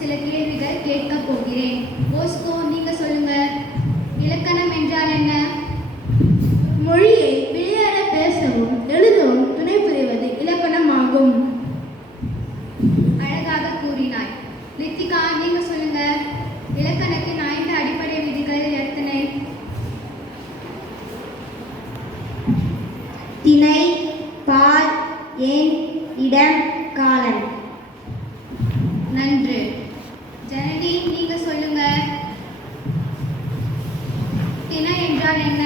சில கேள்விகள் கேட்கப் போகிறேன். போஸ்கோ, நீங்க சொல்லுங்க. இலக்கணம் என்றால் என்ன? மொழியை வெளியேற பேசவும் எழுதவும் துணை புரிவது இலக்கணம் ஆகும். அழகாக கூறினாய். லித்திகா, நீங்க சொல்லுங்க. இலக்கணத்தின் 5 அடிப்படை விதிகள் எத்தனை? திணை, பால், எண், இடம், காலம். நன்று. ஜனனி, நீங்க சொல்லுங்க. திணை என்றால் என்ன?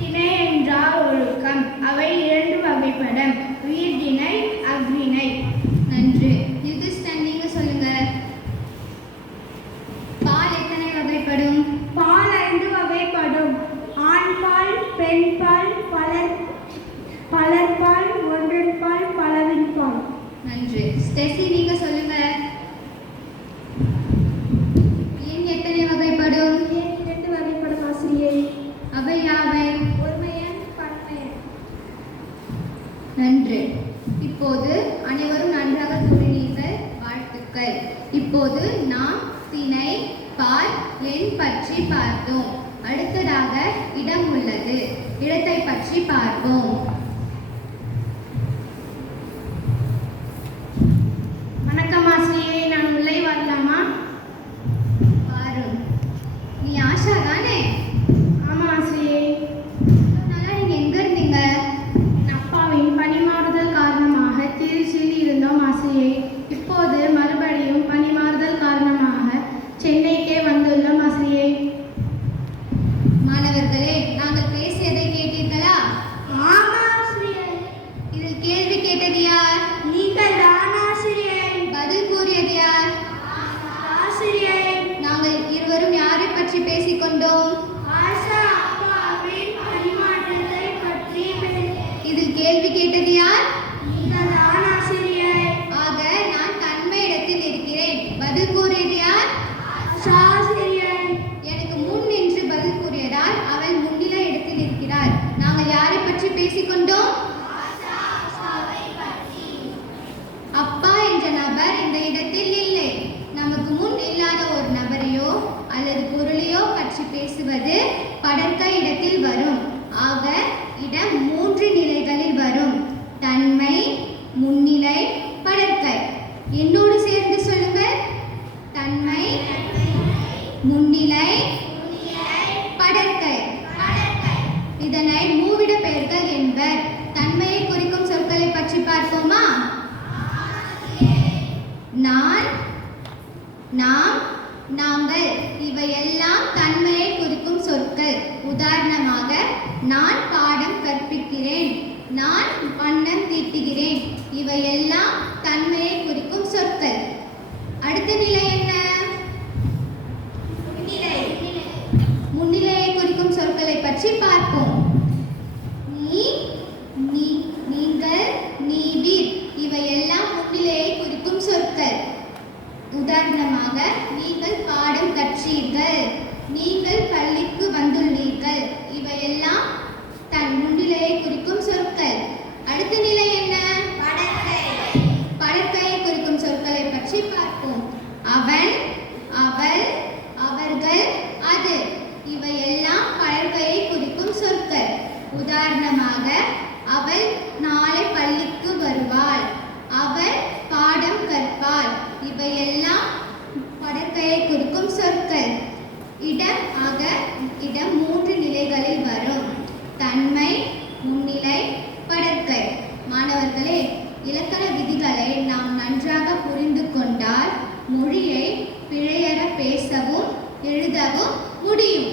திணை என்றால் ஒழுக்கம். அவை 2 வகைப்படும்: உயிர்திணை, அஃறிணை. நன்று. யுதிஷ்டன், நீங்க சொல்லுங்க. பால் எத்தனை வகைப்படும்? பால் 5 வகைப்படும்: ஆண்பால், பெண்பால், பலர்பால், ஒன்றன்பால், பலவின்பால். நன்று. ஸ்டெசி, நீங்க சொல்லுங்க. எண் எத்தனை வகைப்படும்? எண் 2 வகைப்படும் ஆசிரியை. அவை யாவை? ஒருமையன், பன்மையன். நன்று. இப்போது அனைவரும் நன்றாக கூறினீர்கள். வாழ்த்துக்கள். இப்போது நாம் திணை, பால், எண் பற்றி பார்த்தோம். அடுத்ததாக இடம் உள்ளது. இடத்தை பற்றி பார்ப்போம். வணக்கம் ஆசிரியை, நான் உள்ளே வரலாமா? வாரும். நீ ஆஷா தானே? ஆமா ஆசிரியை. நல்லா, நீங்க எங்க இருந்தீங்க? என் அப்பாவின் பணிமாறுதல் காரணமாக திருச்சியில் இருந்தோம் ஆசிரியை. இப்போது மறுபடியும் பணிமாறுதல் காரணமாக சென்னைக்கே வந்துள்ளோம் ஆசிரியை. மாணவர்களே, நாங்கள் பேசியதை கேட்டீர்களா? ஆமா ஆசிரியை. இதில் கேள்வி கேட்டது யார்? நீங்கள் தான் ஆசிரியை. பதில் கூறியது யார்? ஆசிரியை. நாங்கள் இருவரும் யாரை பற்றி பேசிக்கொண்டோம்? ஆஷா அப்பாவின் பணிமாற்றத்தை பற்றி இதில் கேள்வி கேட்டது யார்? நீங்கள் தான் ஆசிரியை. ஆக நான் தன்மை இடத்தில் இருக்கிறேன். பதில் கூறியது யார்? ஆசிரியை. எனக்கு முன் நின்று பதில் கூறியதால் அவள் முன்னிலை இடத்தில் இருக்கிறார். நாங்கள் யாரை பற்றி பேசிக்கொண்டோம்? அப்பா என்ற நபர் இந்த இடத்தில் இல்லை. நமக்கு முன் இல்லாத ஒரு நபரையோ அல்லது பொருளையோ பற்றி பேசுவது படர்க்க இடத்தில் வரும். ஆக இடம் 3 நிலைகளில் வரும்: தன்மை, முன்னிலை, படர்க்கை. என்னோடு சேர்ந்து சொல்லுங்கள். தன்மை, முன்னிலை, படர்க்கை. இதனை மூவிட பெயர்கள் என்பர். தன்மையை குறிக்கும் சொற்களை பற்றி பார்ப்போமா? நான், நாம், நாங்கள். இவையெல்லாம் தன்மையை குறிக்கும் சொற்கள். உதாரணமாக, நான் பாடம் கற்பிக்கிறேன், நான் வண்ணம் தீட்டுகிறேன். இவையெல்லாம் தன்மையை குறிக்கும் சொற்கள். அடுத்த நிலை என்ன? முன்னிலையை குறிக்கும் சொற்களை பற்றி பார்ப்போம். நீ, நீங்கள், நீவீர். இவையெல்லாம் முன்னிலையை குறிக்கும் சொற்கள். உதாரணமாக, நீங்கள் பாடம் கற்றீர்கள், நீங்கள் பள்ளிக்கு வந்துள்ளீர்கள். இவையெல்லாம் தன் முன்னிலையை குறிக்கும் சொற்கள். அடுத்த நிலை என்ன? படர்க்கையை குறிக்கும் சொற்களை பற்றி பார்ப்போம். அவன், அவள், அவர்கள், அது. இவையெல்லாம் படர்க்கையை குறிக்கும் சொற்கள். உதாரணமாக, அவள் நாளை பள்ளிக்கு வருவாள், அவள் பாடம் கற்பாள். இவையெல்லாம் படர்க்கையை குறிக்கும் சொற்கள். இடம், ஆக இடம் 3 நிலைகளில் வரும்: தன்மை, முன்னிலை, படர்க்கை. மாணவர்களே, இலக்கண விதிகளை நாம் நன்றாக புரிந்து கொண்டால் மொழியை பிழையற பேசவும் எழுதவும் முடியும்.